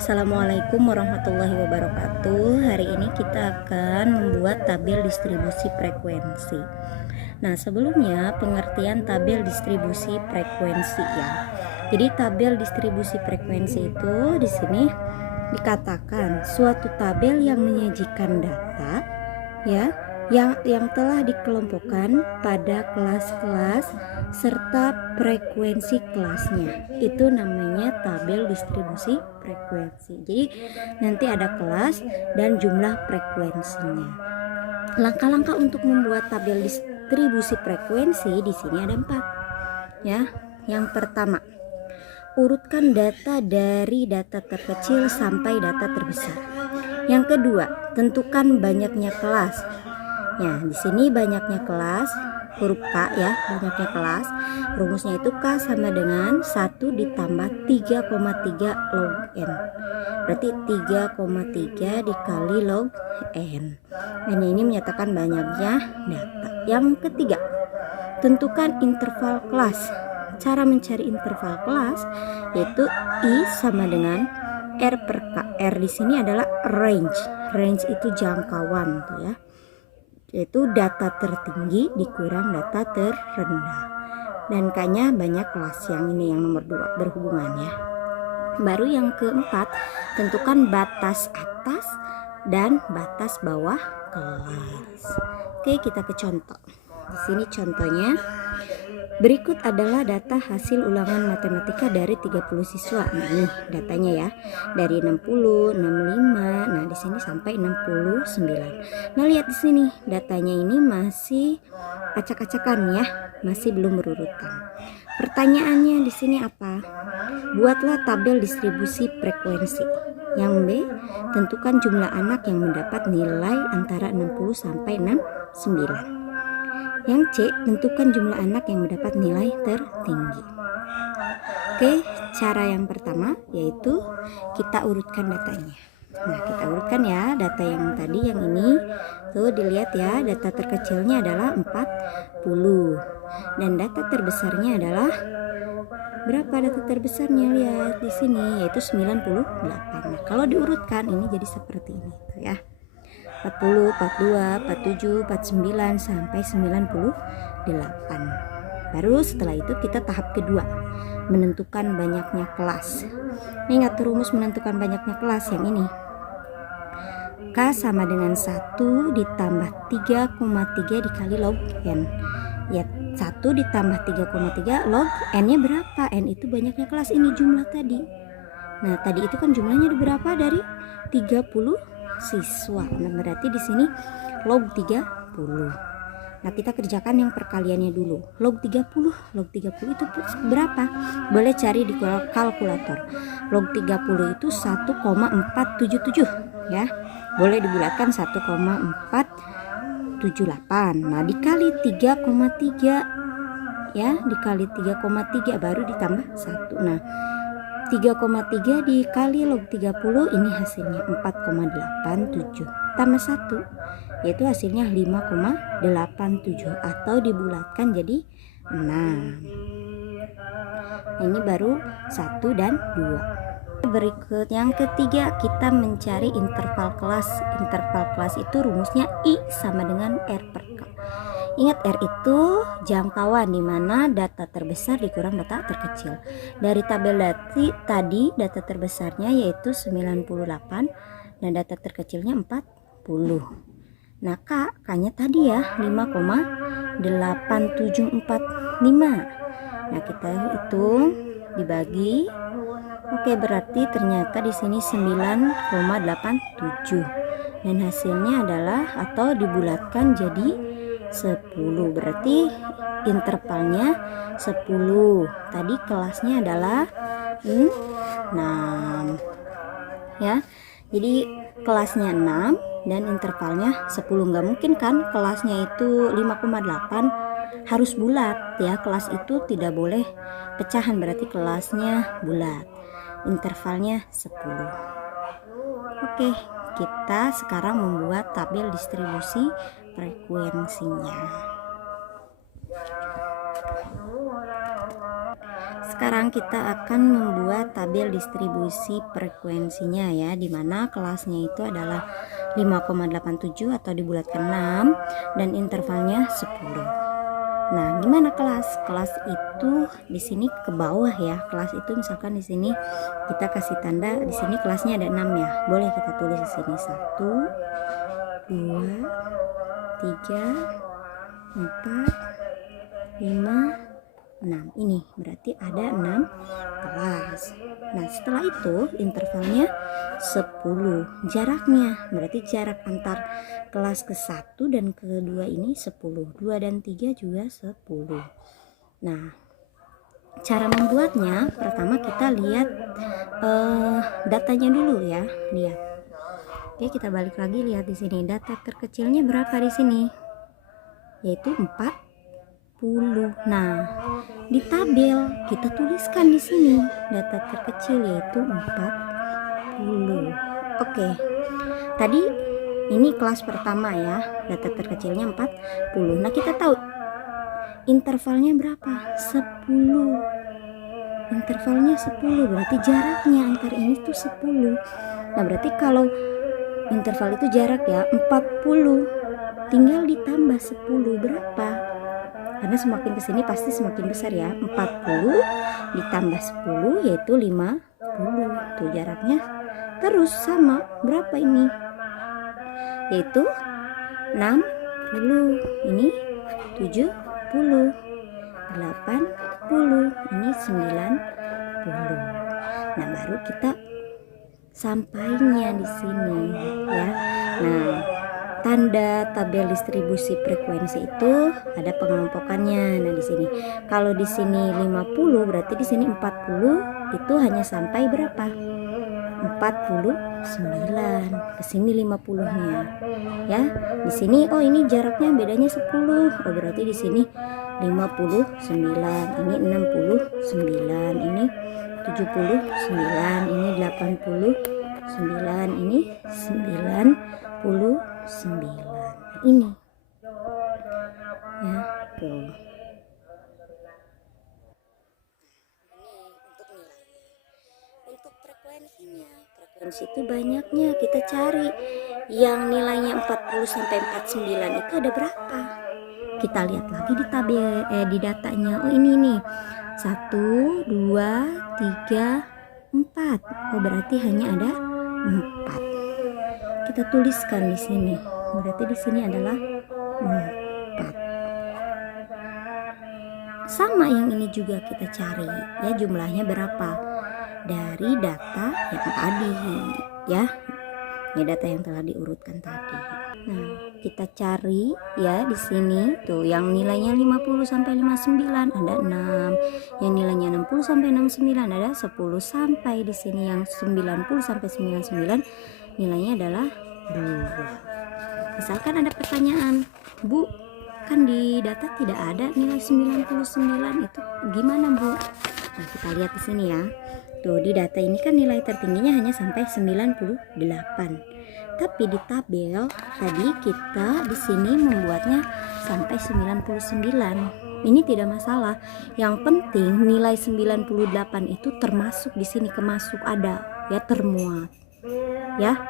Assalamualaikum warahmatullahi wabarakatuh. Hari ini kita akan membuat tabel distribusi frekuensi. Nah, sebelumnya pengertian tabel distribusi frekuensi ya. Jadi tabel distribusi frekuensi itu di sini dikatakan suatu tabel yang menyajikan data ya yang telah dikelompokkan pada kelas-kelas serta frekuensi kelasnya. Itu namanya tabel distribusi frekuensi. Jadi nanti ada kelas dan jumlah frekuensinya. Langkah-langkah untuk membuat tabel distribusi frekuensi di sini ada 4 ya. Yang pertama, urutkan data dari data terkecil sampai data terbesar. Yang kedua, tentukan banyaknya kelas. Ya, di sini banyaknya kelas, huruf K ya, banyaknya kelas. Rumusnya itu K sama dengan 1 ditambah 3,3 log N. Berarti 3,3 dikali log N. N ini menyatakan banyaknya data. Yang ketiga, tentukan interval kelas. Cara mencari interval kelas yaitu I sama dengan R per K. R di sini adalah range. Range itu jangkauan tuh ya. Yaitu data tertinggi dikurang data terendah. Dan K-nya banyak kelas, yang ini yang nomor 2 berhubungan ya. Baru yang keempat, tentukan batas atas dan batas bawah kelas. Oke, kita ke contoh. Di sini contohnya, berikut adalah data hasil ulangan matematika dari 30 siswa. Nah, ini datanya ya. Dari 60, 65, nah di sini sampai 69. Nah, lihat di sini datanya ini masih acak-acakan ya, masih belum berurutan. Pertanyaannya di sini apa? Buatlah tabel distribusi frekuensi. Yang B, tentukan jumlah anak yang mendapat nilai antara 60 sampai 69. Yang C, tentukan jumlah anak yang mendapat nilai tertinggi. Oke, cara yang pertama yaitu kita urutkan datanya. Nah, kita urutkan ya data yang tadi, yang ini. Tuh dilihat ya, data terkecilnya adalah 40. Dan data terbesarnya adalah berapa data terbesarnya? Lihat di sini, yaitu 98. Nah, kalau diurutkan ini jadi seperti ini tuh ya. 40, 42, 47, 49 sampai 98. Baru setelah itu kita tahap kedua, menentukan banyaknya kelas. Ingat rumus menentukan banyaknya kelas yang ini. K sama dengan 1 ditambah 3,3 dikali log N. Ya, 1 ditambah 3,3 log N-nya berapa? N itu banyaknya kelas, ini jumlah tadi. Nah, tadi itu kan jumlahnya berapa? Dari 30 siswa. Nah, berarti di sini log 30. Nah, kita kerjakan yang perkaliannya dulu. Log 30 itu berapa? Boleh cari di kalkulator. Log 30 itu 1,477 ya. Boleh dibulatkan 1,478. Nah, dikali 3,3 ya, dikali 3,3 baru ditambah 1. Nah, 3,3 dikali log 30 ini hasilnya 4,87 tambah 1 yaitu hasilnya 5,87 atau dibulatkan jadi 6. Nah, ini baru 1 dan 2. Berikut yang ketiga, kita mencari interval kelas. Interval kelas itu rumusnya I sama dengan R per K. Ingat, R itu jangkauan, dimana data terbesar dikurang data terkecil. Dari tabel tadi data terbesarnya yaitu 98 dan data terkecilnya 40. Nah, K-nya tadi ya 5,8745. Nah, kita hitung dibagi. Oke, berarti ternyata di sini 9,87 dan hasilnya adalah, atau dibulatkan jadi 10. Berarti intervalnya 10. Tadi kelasnya adalah 6 ya. Jadi kelasnya 6 dan intervalnya 10. Nggak mungkin kan kelasnya itu 5,8, harus bulat ya. Kelas itu tidak boleh pecahan, berarti kelasnya bulat. Intervalnya 10. Oke, kita sekarang membuat tabel distribusi frekuensinya. sekarang kita akan membuat tabel distribusi frekuensinya ya, dimana kelasnya itu adalah 5,87 atau dibulatkan 6 dan intervalnya 10. Nah, gimana kelas? Kelas itu di sini ke bawah ya. Kelas itu misalkan di sini kita kasih tanda, di sini kelasnya ada 6 ya. Boleh kita tulis di sini 1 2 3 4 5 6. Ini berarti ada 6 kelas. Nah, setelah itu intervalnya 10. Jaraknya berarti jarak antar kelas ke-1 dan ke-2 ini 10. 2 dan 3 juga 10. Nah, cara membuatnya pertama kita lihat datanya dulu ya. Lihat. Oke, kita balik lagi, lihat di sini data terkecilnya berapa di sini? Yaitu 40. Nah, di tabel kita tuliskan di sini data terkecil yaitu 40. Oke. Tadi ini kelas pertama ya, data terkecilnya 40. Nah, kita tahu intervalnya berapa? 10. Intervalnya 10, berarti jaraknya antar ini tuh 10. Nah, berarti kalau interval itu jarak ya 40, tinggal ditambah 10 berapa? Karena semakin kesini pasti semakin besar ya. 40 ditambah 10 yaitu 50. Tuh jaraknya terus sama. Berapa ini? Yaitu 60. Ini 70. 80. Ini 90. Nah, baru kita sampainya di sini ya. Nah, tanda tabel distribusi frekuensi itu ada pengelompokannya. Nah, di sini kalau di sini 50 berarti di sini 40 itu hanya sampai berapa? 49. Ke sini 50-nya. Ya. Di sini oh ini jaraknya bedanya 10. Oh berarti di sini 59, ini 69, ini 79, ini 89, ini 99. Ini ya tuh. Untuk frekuensinya, frekuensi itu banyaknya, kita cari yang nilainya 40 sampai 49 itu ada berapa? Kita lihat lagi di tabel di datanya. Oh ini nih 1 2 3 4. Oh berarti hanya ada 4. Kita tuliskan di sini. Berarti di sini adalah 4. Sama yang ini juga kita cari ya, jumlahnya berapa dari data yang tadi ya. Ini data yang telah diurutkan tadi. Nah, kita cari ya di sini tuh yang nilainya 50 sampai 59 ada 6. Yang nilainya 60 sampai 69 ada 10 sampai di sini yang 90 sampai 99 nilainya adalah 2. Misalkan ada pertanyaan, Bu, kan di data tidak ada nilai 99 itu gimana, Bu? Nah, kita lihat di sini ya. Tuh di data ini kan nilai tertingginya hanya sampai 98. Tapi di tabel tadi kita di sini membuatnya sampai 99. Ini tidak masalah. Yang penting nilai 98 itu termasuk di sini, kemasuk ada ya, termuat. Ya.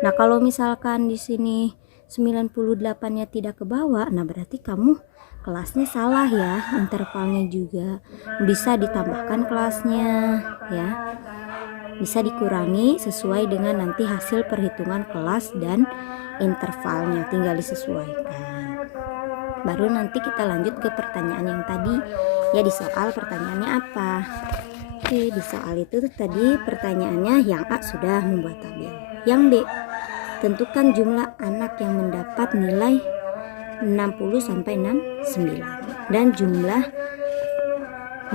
Nah, kalau misalkan di sini 98-nya tidak ke bawah, nah berarti kamu kelasnya salah ya, intervalnya juga bisa ditambahkan kelasnya ya, bisa dikurangi sesuai dengan nanti hasil perhitungan kelas dan intervalnya, tinggal disesuaikan. Baru nanti kita lanjut ke pertanyaan yang tadi ya. Di soal pertanyaannya apa? Oke, di soal itu tadi pertanyaannya yang A sudah membuat tabel, yang B tentukan jumlah anak yang mendapat nilai 60 sampai 69 dan jumlah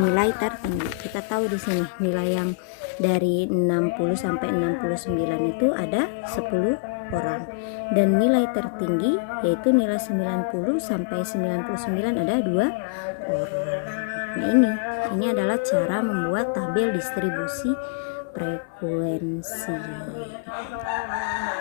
nilai tertinggi. Kita tahu di sini nilai yang dari 60 sampai 69 itu ada 10 orang dan nilai tertinggi yaitu nilai 90 sampai 99 ada 2 orang. Nah, ini adalah cara membuat tabel distribusi frekuensi.